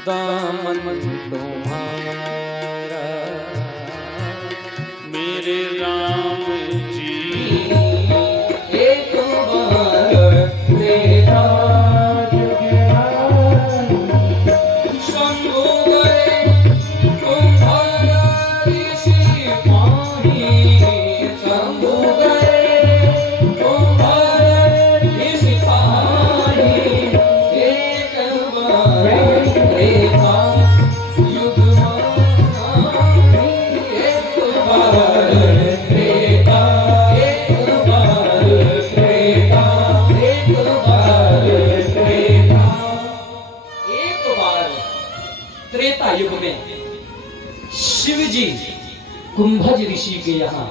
दामन तुम्हारा मेरे राम जी। एक बार तेरा शंभु गए तुम्हारा ऋषि पानी, शंभु गए तुम्हारा ऋषि पानी। एक बार देखा युग मानी, एक बार देखा, एक बार देखा, एक बार देखा। एक बार त्रेता युग में शिव जी कुंभज ऋषि के यहाँ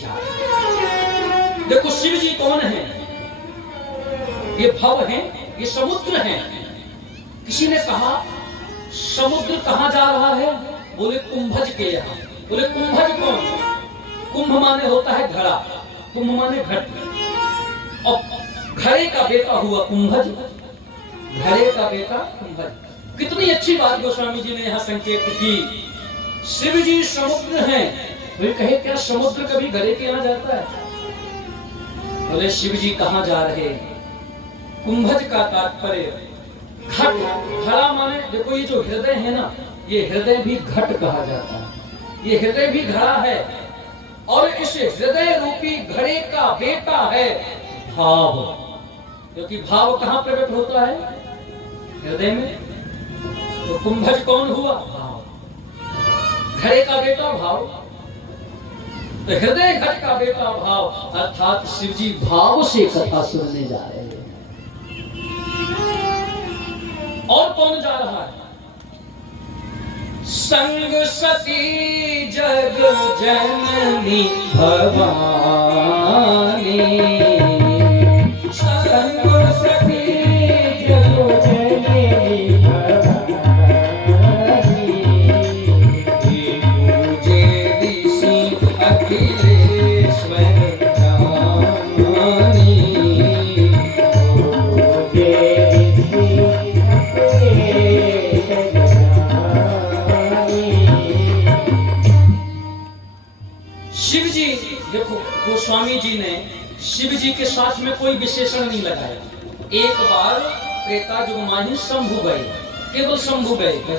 जा रहे। देखो शिव जी कौन है? ये भव है, ये समुद्र है। किसी ने कहा समुद्र कहाँ जा रहा है? बोले कुंभज के यहाँ। बोले कुंभज कौन? कुंभ माने होता है घड़ा, कुंभ माने घट, और घड़े का बेटा हुआ कुंभज, घड़े का बेटा कुंभज। कितनी अच्छी बात गोस्वामी जी ने यहाँ संकेत की। शिव जी समुद्र हैं, तो कहे क्या समुद्र कभी घड़े के यहाँ जाता है? बोले शिव जी कहाँ जा रहे? कुंभज का तात्पर्य घट, घड़ा माने देखो ये जो हृदय है ना, ये हृदय भी घट कहा जाता है, ये हृदय भी घड़ा है। और इस हृदय रूपी घड़े का बेटा है भाव, क्योंकि भाव कहाँ प्रकट होता है? हृदय में। तो कुंभज कौन हुआ? भाव, घड़े का बेटा भाव, तो हृदय घट का बेटा भाव, अर्थात शिव जी भाव से कथा सुनने जा रहे हैं। और कौन जा रहा है? संग सती जग जननी भवानी, संग सती जग जननी भवानी, पूजे ऋषि अखिलेश्वर ज्ञानी, पूजे शिव जी। देखो गोस्वामी जी ने शिव जी के साथ में कोई विशेषण नहीं लगाया। एक बार त्रेता युग में शंभु गए, केवल शंभु गए।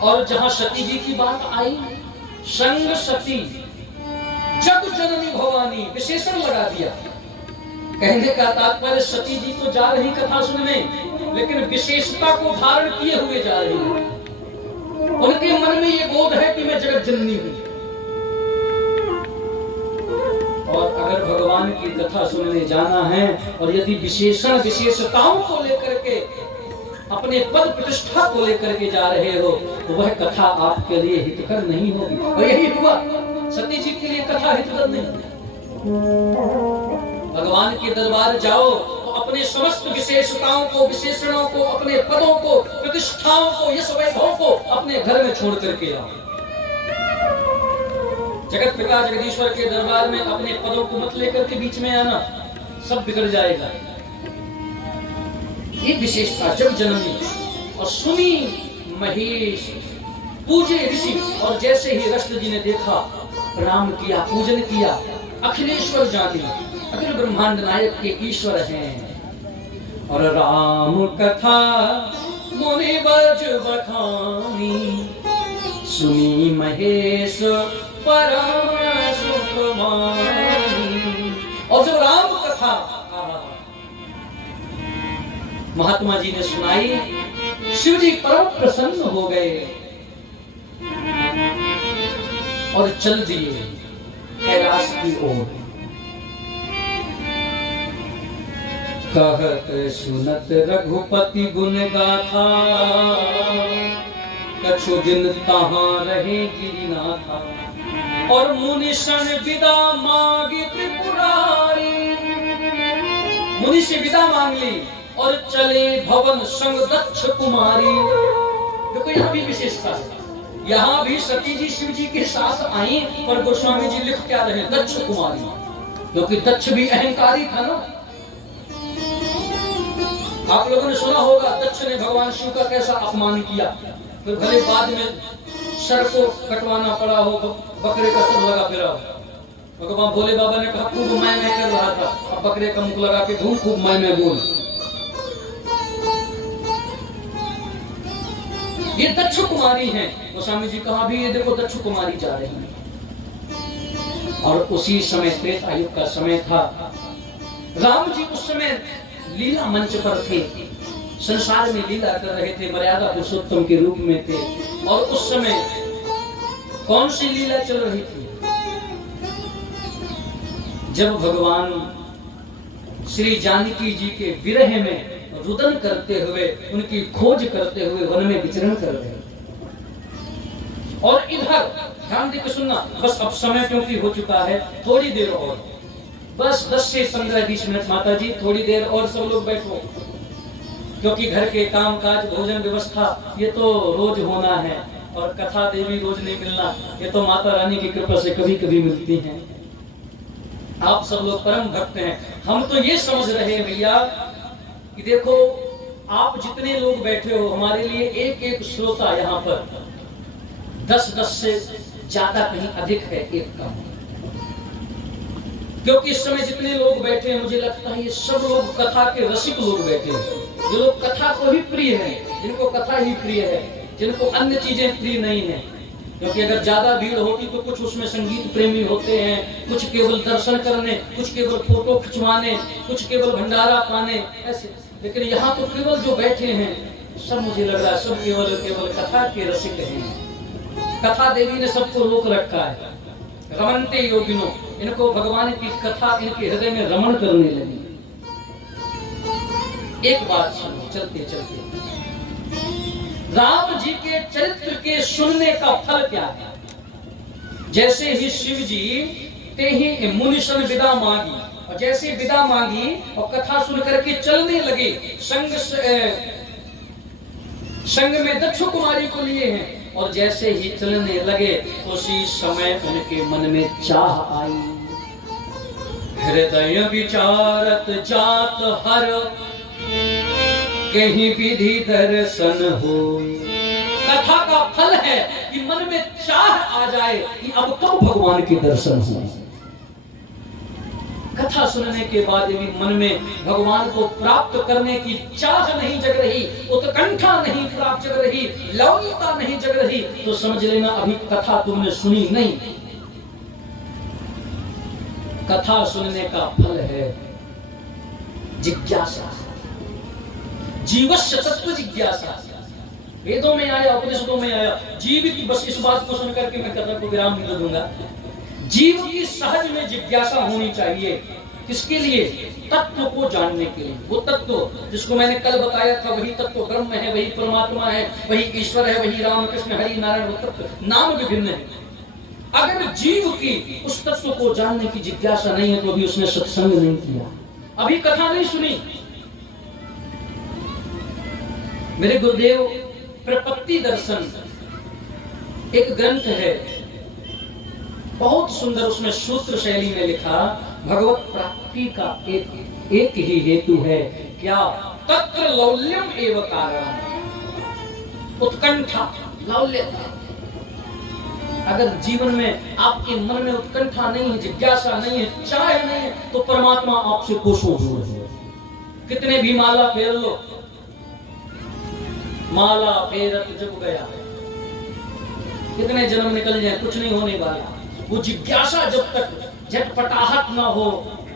और जहां सती जी की बात आई, संग सती जग जननी भवानी, विशेषण लगा दिया। कहने का तात्पर्य सती जी तो जा रही कथा सुनने, लेकिन विशेषता को धारण किए हुए जा रही है। उनके मन में ये बोध है कि मैं जगत जननी हूं। और अगर भगवान की कथा सुनने जाना है, और यदि विशेषण विशेषताओं को लेकर के, अपने पद प्रतिष्ठा को लेकर के जा रहे हो, तो वह कथा आपके लिए हितकर नहीं होगी। और यही हुआ, सती जी के लिए कथा हितकर नहीं। भगवान के दरबार जाओ तो अपने समस्त विशेषताओं को, विशेषणों को, अपने पदों को, प्रतिष्ठाओं को, यश वैभव को अपने घर में छोड़ करके आओ। जगत पिता जगदीश्वर के दरबार में अपने पदों को मत लेकर के बीच में आना, सब बिगड़ जाएगा। ये विशेषता जग जननी। और सुनी महेश, पूजे ऋषि, और जैसे ही रष्ट जी ने देखा, प्रणाम किया, पूजन किया। अखिलेश्वर जाने, अखिल ब्रह्मांड नायक के ईश्वर हैं। और राम कथा मुनि बज बखानी, सुनी महेश परम सुख मानी। और जब राम कथा महात्मा जी ने सुनाई, शिव जी परम प्रसन्न हो गए और चल दिए कैलाश की ओर। कहत सुनत रघुपति गुण गाथा, कछु दिन तहां रहे गिरिनाथा। और मुनि सन विदा मांगी त्रिपुरारी, मुनि से विदा मांग ली और चले भवन संग दक्ष कुमारी। देखो यहाँ भी विशेषता है, यहाँ भी सती जी शिव जी के साथ आई, पर गोस्वामी जी लिख क्या रहे? दक्ष कुमारी, क्योंकि दक्ष भी अहंकारी था ना। आप लोगों ने सुना होगा दक्ष ने भगवान शिव का कैसा अपमान किया, फिर भले बाद में सर को कटवाना पड़ा हो, बकरे का सब लगा फिरा हो। भगवान भोले बाबा ने कहा खूब मैं कर रहा था, अब बकरे का मुख लगा के घूम, खूब मैं बोल। ये दक्ष कुमारी हैं। गोस्वामी जी कहा भी ये देखो दक्ष कुमारी जा रही है। और उसी समय त्रेता युग का समय था। राम जी उस समय लीला मंच पर थे, संसार में लीला कर रहे थे, मर्यादा पुरुषोत्तम के रूप में थे। और उस समय कौन सी लीला चल रही थी? जब भगवान श्री जानकी जी के विरह में रुदन करते हुए, उनकी खोज करते हुए वन में विचरण कर रहे। और इधर ध्यान देकर सुनना, बस अब समय क्योंकि हो चुका है, थोड़ी देर और, बस 10 से 15-20 मिनट माता जी, थोड़ी देर और सब लोग बैठो, क्योंकि घर के काम काज, भोजन व्यवस्था ये तो रोज होना है, और कथा देवी रोज नहीं मिलना, ये तो माता रानी की कृपा से कभी कभी मिलती हैं। आप सब लोग परम भक्त हैं। हम तो ये समझ रहे हैं भैया कि देखो आप जितने लोग बैठे हो, हमारे लिए एक एक श्रोता यहाँ पर 10-10 से ज्यादा कहीं अधिक है, एक कम। क्योंकि इस समय जितने लोग बैठे हैं, मुझे लगता है ये सब लोग कथा के रसिक लोग बैठे हैं, जो लोग कथा को ही प्रिय है, जिनको कथा ही प्रिय है, जिनको अन्य चीजें प्रिय नहीं है। क्योंकि अगर ज्यादा भीड़ होती तो कुछ उसमें संगीत प्रेमी होते हैं, कुछ केवल दर्शन करने, कुछ केवल फोटो खिंचवाने, कुछ केवल भंडारा पाने, ऐसे। लेकिन यहाँ तो केवल जो बैठे हैं सब, मुझे लग रहा है सब केवल कथा के रसिक हैं। कथा देवी ने सबको रोक रखा है। रमनते योगिनो, इनको भगवान की कथा इनके हृदय में रमण करने लगी। एक बात सुनो चलते चलते, राम जी के चरित्र के सुनने का फल क्या है? जैसे ही शिव जी ते ही मुनि सन विदा मांगी, और जैसे विदा मांगी और कथा सुन करके चलने लगे, संग में दक्ष कुमारी को लिए हैं, और जैसे ही चलने लगे उसी समय उनके मन में चाह आई। हृदय विचारत जात हर, कहीं विधि दर्शन हो। कथा का फल है कि मन में चाह आ जाए कि अब कब भगवान के दर्शन हो। कथा सुनने के बाद भी मन में भगवान को प्राप्त करने की चाह नहीं जग रही, उत्कंठा नहीं प्राप्त जग रही, लौकिकता नहीं जग रही, तो समझ लेना अभी कथा तुमने सुनी नहीं। कथा सुनने का फल है जिज्ञासा, जीवस्य तत्व जिज्ञासा। वेदों में आया, उपनिषदों में आया, जीव की, बस इस बात को सुनकर के मैं कथा को विराम नहीं दूंगा। जीव की सहज में जिज्ञासा होनी चाहिए। किसके लिए? तत्व को जानने के लिए। वो तत्व जिसको मैंने कल बताया था, वही तत्व ब्रह्म है, वही परमात्मा है, वही ईश्वर है, वही राम कृष्ण हरि नारायण। वो तत्व नाम विभिन्न है। अगर जीव की उस तत्व को जानने की जिज्ञासा नहीं है तो अभी उसने सत्संग नहीं किया, अभी कथा नहीं सुनी। मेरे गुरुदेव प्रपत्ति दर्शन एक ग्रंथ है, बहुत सुंदर, उसमें सूत्र शैली में लिखा, भगवत प्राप्ति का एक ही हेतु है, क्या? तत्र लौल्यम एव कारण, उत्कंठा, लौल्यता। अगर जीवन में आपके मन में उत्कंठा नहीं है, जिज्ञासा नहीं है, चाह नहीं है, तो परमात्मा आपसे कोसों दूर है। कितने भी माला फेर लो, माला फेरत जब गया, कितने जन्म निकल जाए, कुछ नहीं होने वाला। वो जिज्ञासा जब तक झटपटाहट ना हो,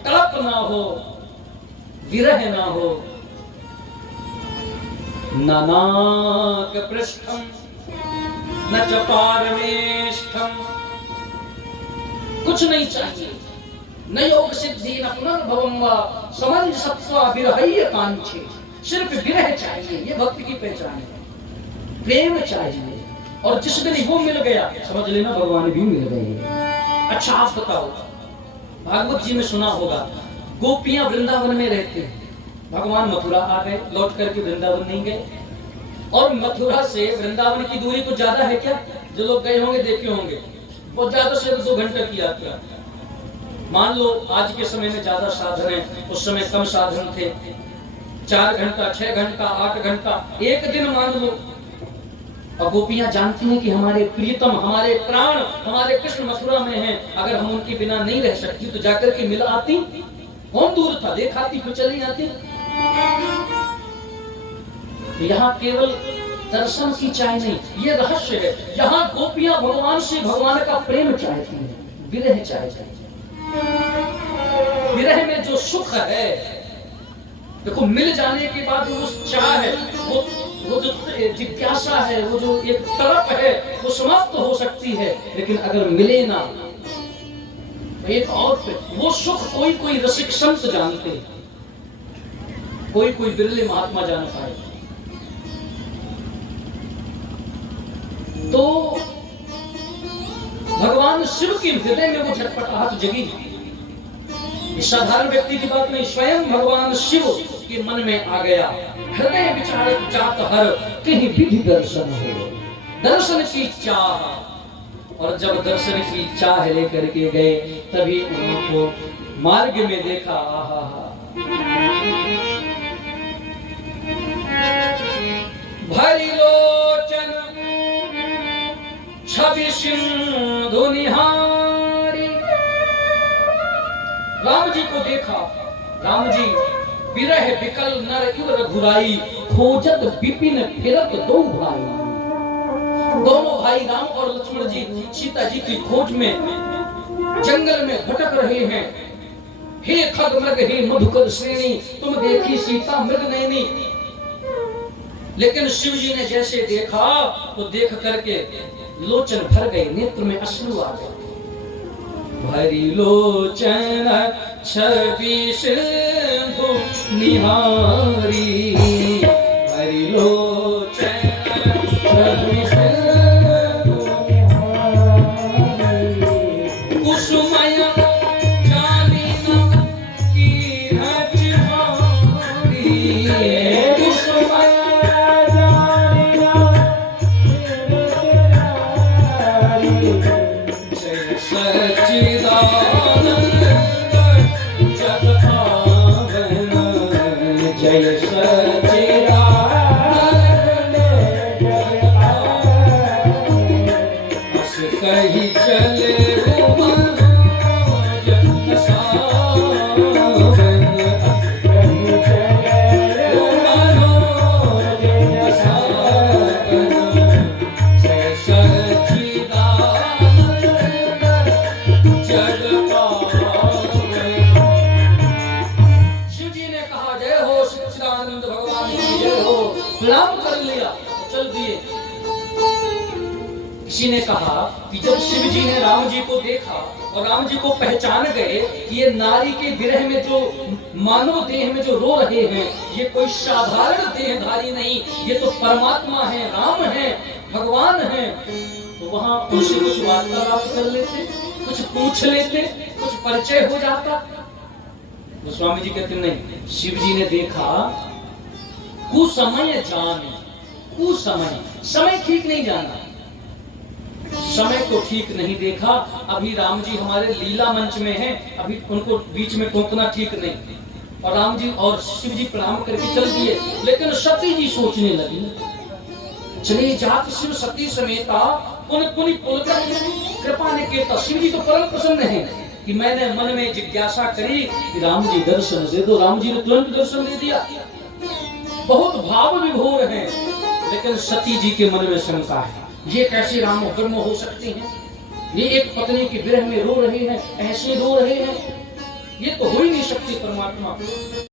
तड़प ना हो, विरह ना हो, नानाक पृष्ठम न च पारमेष्ठम, कुछ नहीं चाहिए, न योग सिद्धि न पुनर्भवम वा समंजसत्वा विरहय्य कांक्षे। सिर्फ विरह चाहिए, ये भक्ति की पहचान है। प्रेम चाहिए, और जिस दिन वो मिल गया समझ लेना भगवान भी मिल गए। अच्छा आप बताओ, भागवत जी में सुना होगा, गोपियां वृंदावन में रहते हैं, भगवान मथुरा आ गए, लौट करके वृंदावन नहीं गए। और मथुरा से वृंदावन की दूरी कुछ ज्यादा है क्या? जो लोग गए होंगे देखे होंगे, बहुत ज्यादा से 2 घंटे की यात्रा। मान लो आज के समय में ज्यादा साधन है, उस समय कम साधन थे, 4 घंटा, 6 घंटा, 8 घंटा, एक दिन मान लो। और गोपियां जानती हैं कि हमारे प्रियतम, हमारे प्राण, हमारे कृष्ण मथुरा में हैं, अगर हम उनके बिना नहीं रह सकती तो जाकर के मिल आती। कौन दूर था, देखाती फिर चली आती। यहाँ केवल दर्शन की चाह नहीं, ये रहस्य है। यहाँ गोपियां भगवान से भगवान का प्रेम चाहती हैं, विरह चाहती हैं। विरह में जो सुख है, देखो मिल जाने के बाद वो चाह है, वो जो जिज्ञासा है, वो जो एक तड़प है, वो समाप्त हो सकती है। लेकिन अगर मिले ना तो एक और वो सुख कोई कोई रसिक संत जानते, कोई कोई बिरले महात्मा जान पाए। तो भगवान शिव के हृदय में वो झटपटाहट जगी। साधारण व्यक्ति की बात नहीं, स्वयं भगवान शिव के मन में आ गया। हृदय विचारक जात हर, कहीं विधि दर्शन हो, दर्शन की चाह। और जब दर्शन की चाह लेकर के गए, तभी उनको मार्ग में देखा। भरी लोचन छवि सिंधु निहारी। राम जी को देखा। राम जी विरह विकल नर इव रघुराई, खोजत विपिन फिरत दो भाई। दोनों भाई राम और लक्ष्मण जी सीता जी की खोज में जंगल में भटक रहे हैं। हे खगमृग हे मधुकर श्रेणी, तुम देखी सीता मृग नैनी। लेकिन शिव जी ने जैसे देखा तो देख करके लोचन भर गए, नेत्र में अश्रु आ गए। भरी लोचन छवि सिंधु निहारी, भरी लोचन छवि सिंधु निहारी। कुसुमय जानी न की रचनारी, कुसुमय जानी न जय सच्चिदानंद जग पावन, जय सच्चिदानंद जग पावन। अस कही चले मनोज सावन, अस कही चले मनोज सावन। जय सच्चिदानंद जग पावन। शिव जी ने कहा जय हो सच्चिदानंद भगवान की जय हो, प्रणाम कर लिया, चल दिए। किसी ने कहा कि जब शिव जी ने राम जी को देखा और राम जी को पहचान गए कि ये नारी के विरह में जो मानव देह में जो रो रहे हैं, ये कोई साधारण देहधारी नहीं, ये तो परमात्मा है, राम है, भगवान है। तो वहां उनसे कुछ वार्तालाप कर लेते, कुछ पूछ लेते, कुछ परिचय हो जाता। तो स्वामी जी कहते नहीं, शिव जी ने देखा कुसमय जाने, कुसमय, समय ठीक नहीं जाना, समय को ठीक नहीं देखा। अभी राम जी हमारे लीला मंच में हैं, अभी उनको बीच में टोकना ठीक नहीं। और राम जी और शिव जी प्रणाम करके चल दिए। लेकिन सती जी सोचने लगी, चले जात शिव सती समेता, पुन पुनि पुलकर कृपा ने केता। शिव जी तो परम प्रसन्न है कि मैंने मन में जिज्ञासा करी कि राम जी दर्शन दे दो। राम जी ने तुरंत दर्शन दे दिया। बहुत भाव विभोर हैं, लेकिन सती जी के मन में शंका है, ये कैसे राम ब्रह्म हो सकते हैं? ये एक पत्नी के विरह में रो रहे हैं, ऐसे रो रहे हैं, ये तो हो ही नहीं सकती परमात्मा।